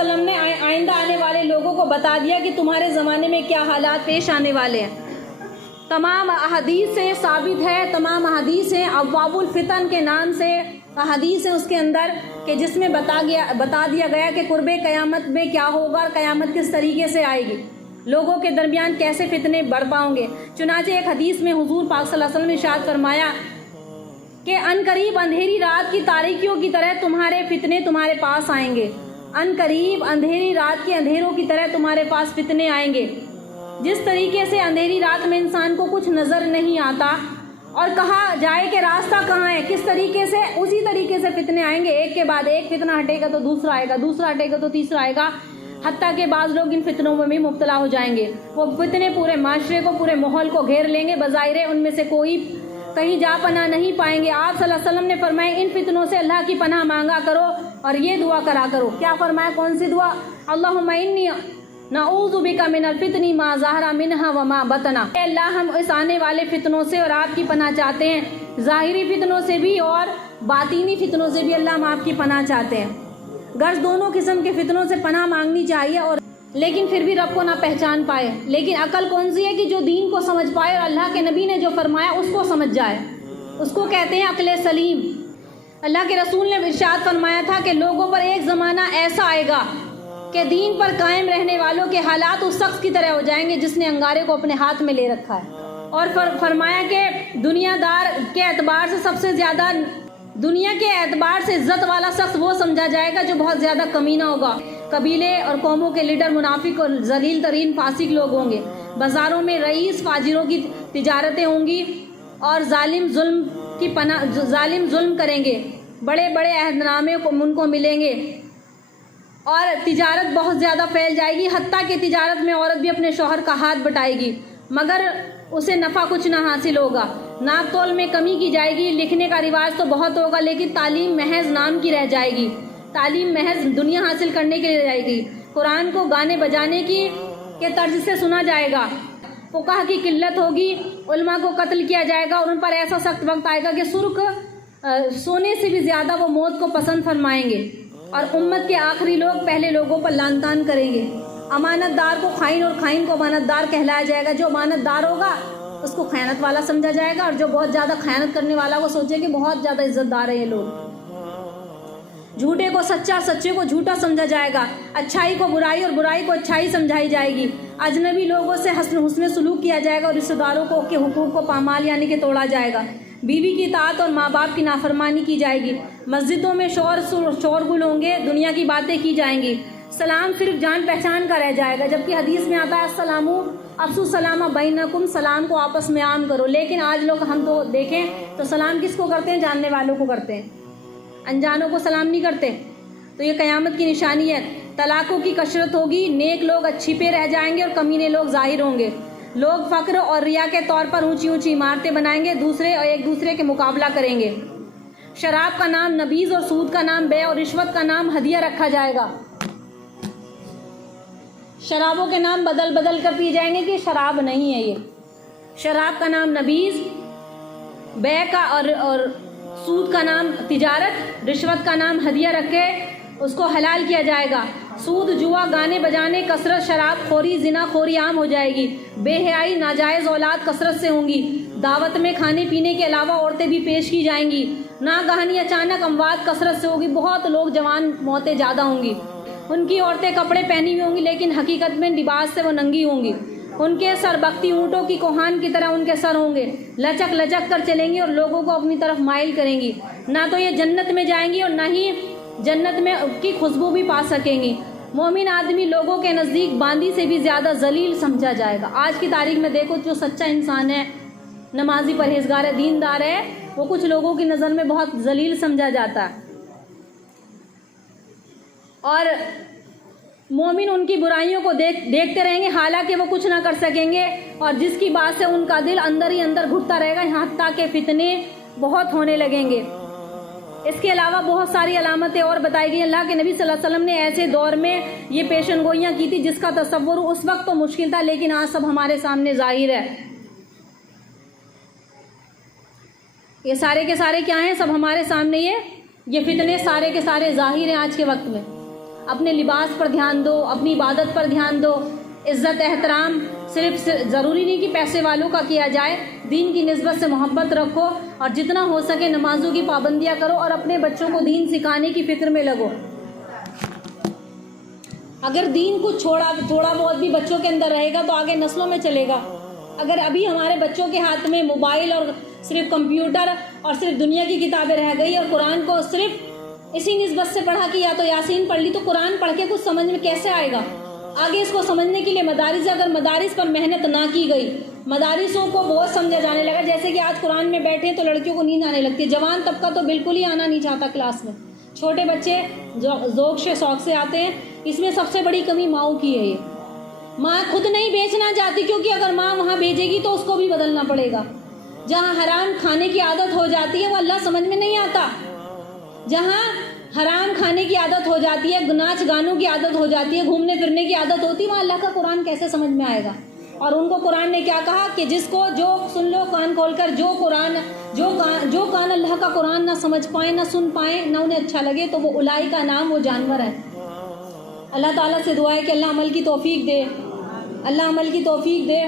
علیہ وسلم نے آئندہ آنے والے لوگوں کو بتا دیا کہ تمہارے زمانے میں کیا حالات پیش آنے والے ہیں۔ تمام احادیث سے ثابت ہے، تمام احادیث ہیں، ابواب الفتن کے نام سے احادیث ہیں اس کے اندر، کہ جس میں بتا دیا گیا کہ قرب قیامت میں کیا ہوگا اور قیامت کس طریقے سے آئے گی، لوگوں کے درمیان کیسے فتنے برپا ہوں گے۔ چنانچہ ایک حدیث میں حضور پاک صلی اللہ علیہ وسلم نے ارشاد فرمایا کہ ان قریب اندھیری رات کی تاریکیوں کی طرح تمہارے فتنے تمہارے پاس آئیں گے، ان قریب اندھیری رات کے اندھیروں کی طرح تمہارے پاس فتنے آئیں گے۔ جس طریقے سے اندھیری رات میں انسان کو کچھ نظر نہیں آتا اور کہا جائے کہ راستہ کہاں ہے، کس طریقے سے، اسی طریقے سے فتنے آئیں گے، ایک کے بعد ایک فتنہ ہٹے گا تو دوسرا آئے گا، دوسرا ہٹے گا تو تیسرا آئے گا، حتیٰ کہ بعض لوگ ان فتنوں میں بھی مبتلا ہو جائیں گے۔ وہ فتنے پورے معاشرے کو، پورے ماحول کو گھیر لیں گے، بظاہر ان میں سے کوئی کہیں جا پناہ نہیں پائیں گے۔ آپ صلی اللہ علیہ وسلم نے فرمایا ان فتنوں سے اللہ کی پناہ مانگا کرو اور یہ دعا کرا کرو۔ کیا فرمایا؟ کون سی دعا؟ اللہم انی نعوذ بک من الفتن ما ظہر منہا وما بطنا۔ اے اللہ، ہم اس آنے والے فتنوں سے اور آپ کی پناہ چاہتے ہیں، ظاہری فتنوں سے بھی اور باطینی فتنوں سے بھی اللہ ہم آپ کی پناہ چاہتے ہیں۔ غرض دونوں قسم کے فتنوں سے پناہ مانگنی چاہیے، اور لیکن پھر بھی رب کو نہ پہچان پائے۔ لیکن عقل کون سی ہے؟ کہ جو دین کو سمجھ پائے اور اللہ کے نبی نے جو فرمایا اس کو سمجھ جائے، اس کو کہتے ہیں عقل سلیم۔ اللہ کے رسول نے ارشاد فرمایا تھا کہ لوگوں پر ایک زمانہ ایسا آئے گا کہ دین پر قائم رہنے والوں کے حالات اس شخص کی طرح ہو جائیں گے جس نے انگارے کو اپنے ہاتھ میں لے رکھا ہے، اور فرمایا کہ دنیا دار کے اعتبار سے سب سے زیادہ، دنیا کے اعتبار سے عزت والا شخص وہ سمجھا جائے گا جو بہت زیادہ کمینہ ہوگا۔ قبیلے اور قوموں کے لیڈر منافق اور ذلیل ترین فاسق لوگ ہوں گے۔ بازاروں میں رئیس فاجروں کی تجارتیں ہوں گی اور ظالم ظلم کریں گے، بڑے بڑے عہد نامے ان کو ملیں گے اور تجارت بہت زیادہ پھیل جائے گی، حتیٰ کہ تجارت میں عورت بھی اپنے شوہر کا ہاتھ بٹائے گی مگر اسے نفع کچھ نہ حاصل ہوگا۔ ناپ تول میں کمی کی جائے گی، لکھنے کا رواج تو بہت ہوگا لیکن تعلیم محض نام کی رہ جائے گی، تعلیم محض دنیا حاصل کرنے کے لیے جائے گی۔ قرآن کو گانے بجانے کے طرز سے سنا جائے گا، فقہ کی قلت ہوگی، علماء کو قتل کیا جائے گا اور ان پر ایسا سخت وقت آئے گا کہ سرخ سونے سے بھی زیادہ وہ موت کو پسند فرمائیں گے، اور امت کے آخری لوگ پہلے لوگوں پر لعن طعن کریں گے۔ امانت دار کو خائن اور خائن کو امانت دار کہلایا جائے گا۔ جو امانت دار ہوگا اس کو خیانت والا سمجھا جائے گا، اور جو بہت زیادہ خیانت کرنے والا وہ سوچے کہ بہت زیادہ عزت دار ہے یہ لوگ۔ جھوٹے کو سچا، سچے کو جھوٹا سمجھا جائے گا، اچھائی کو برائی اور برائی کو اچھائی سمجھائی جائے گی، اجنبی لوگوں سے حسن سلوک کیا جائے گا اور رشتہ داروں کے حقوق کو پامال یعنی کہ توڑا جائے گا، بیوی کی اطاعت اور ماں باپ کی نافرمانی کی جائے گی، مسجدوں میں شور گل ہوں گے، دنیا کی باتیں کی جائیں گی، سلام صرف جان پہچان کا رہ جائے گا، جبکہ حدیث میں آتا ہے السلام افسو سلامہ بینکم، سلام کو آپس میں عام کرو۔ لیکن آج لوگ ہم تو دیکھیں تو سلام کس کو کرتے ہیں؟ جاننے والوں کو کرتے ہیں، انجانوں کو سلام نہیں کرتے۔ تو یہ قیامت کی نشانی ہے۔ طلاقوں کی کثرت ہوگی، نیک لوگ چھپے رہ جائیں گے اور کمینے لوگ ظاہر ہوں گے، لوگ فقر اور ریا کے طور پر اونچی اونچی عمارتیں بنائیں گے، ایک دوسرے کے مقابلہ کریں گے، شراب کا نام نبیذ اور سود کا نام بے اور رشوت کا نام ہدیہ رکھا جائے گا، شرابوں کے نام بدل بدل کر پی جائیں گے کہ شراب نہیں ہے، یہ شراب کا نام نبیذ، بے کا اور سود کا نام تجارت، رشوت کا نام ہدیہ رکھ کے اس کو حلال کیا جائے گا، سود، جوا، گانے بجانے، کثرت، شراب خوری، زنا خوری عام ہو جائے گی، بے حیائی، ناجائز اولاد کثرت سے ہوں گی، دعوت میں کھانے پینے کے علاوہ عورتیں بھی پیش کی جائیں گی، ناگہانی اچانک اموات کثرت سے ہوگی، بہت لوگ جوان موتیں زیادہ ہوں گی، ان کی عورتیں کپڑے پہنی ہوئی ہوں گی لیکن حقیقت میں لباس سے وہ ننگی ہوں گی، ان کے سر بختی اونٹوں کی کوہان کی طرح ان کے سر ہوں گے، لچک لچک کر چلیں گی اور لوگوں کو اپنی طرف مائل کریں گی، نہ تو یہ جنت میں جائیں گی اور نہ ہی جنت میں کی خوشبو بھی پا سکیں گی۔ مومن آدمی لوگوں کے نزدیک باندی سے بھی زیادہ ذلیل سمجھا جائے گا۔ آج کی تاریخ میں دیکھو، جو سچا انسان ہے، نمازی، پرہیزگار ہے، دیندار ہے، وہ کچھ لوگوں کی نظر میں بہت ذلیل سمجھا جاتا ہے، اور مومن ان کی برائیوں کو دیکھتے رہیں گے حالانکہ وہ کچھ نہ کر سکیں گے، اور جس کی بات سے ان کا دل اندر ہی اندر گھٹتا رہے گا، یہاں تک کہ فتنے بہت ہونے لگیں گے۔ اس کے علاوہ بہت ساری علامتیں اور بتائی گئی۔ اللہ کے نبی صلی اللہ علیہ وسلم نے ایسے دور میں یہ پیشن گوئیاں کی تھی جس کا تصور اس وقت تو مشکل تھا، لیکن آج سب ہمارے سامنے ظاہر ہے۔ یہ سارے کے سارے کیا ہیں؟ سب ہمارے سامنے، یہ فتنے سارے کے سارے ظاہر ہیں آج کے وقت میں۔ اپنے لباس پر دھیان دو، اپنی عبادت پر دھیان دو، عزت احترام صرف ضروری نہیں کہ پیسے والوں کا کیا جائے، دین کی نسبت سے محبت رکھو اور جتنا ہو سکے نمازوں کی پابندیاں کرو اور اپنے بچوں کو دین سکھانے کی فکر میں لگو۔ اگر دین کو تھوڑا بہت بھی بچوں کے اندر رہے گا تو آگے نسلوں میں چلے گا۔ اگر ابھی ہمارے بچوں کے ہاتھ میں موبائل اور صرف کمپیوٹر اور صرف دنیا کی کتابیں رہ گئی اور قرآن کو صرف اسی نسبت سے پڑھا کہ یا تو یاسین پڑھ لی، تو قرآن پڑھ کے کچھ سمجھ میں کیسے آئے گا؟ آگے اس کو سمجھنے کے لیے مدارس، اگر مدارس پر محنت نہ کی گئی، مدارسوں کو بہت سمجھا جانے لگا، جیسے کہ آج قرآن میں بیٹھے تو لڑکیوں کو نیند آنے لگتی ہے، جوان طبقہ تو بالکل ہی آنا نہیں چاہتا کلاس میں، چھوٹے بچے شوق سے آتے ہیں۔ اس میں سب سے بڑی کمی ماؤں کی ہے۔ یہ ماں خود نہیں بیچنا چاہتی، کیونکہ اگر ماں وہاں بھیجے گی تو اس کو بھی بدلنا پڑے گا۔ جہاں حرام کھانے کی عادت ہو جاتی ہے وہ اللہ سمجھ میں نہیں آتا، جہاں حرام کھانے کی عادت ہو جاتی ہے، ناچ گانوں کی عادت ہو جاتی ہے، گھومنے پھرنے کی عادت ہوتی ہے، وہاں اللہ کا قرآن کیسے سمجھ میں آئے گا؟ اور ان کو قرآن نے کیا کہا کہ جس کو جو سن لو کان کھول کر، جو کان اللہ کا قرآن نہ سمجھ پائیں، نہ سن پائیں، نہ انہیں اچھا لگے، تو وہ الائی کا نام وہ جانور ہے۔ اللہ تعالیٰ سے دعا ہے کہ اللہ عمل کی توفیق دے، اللہ عمل کی توفیق دے۔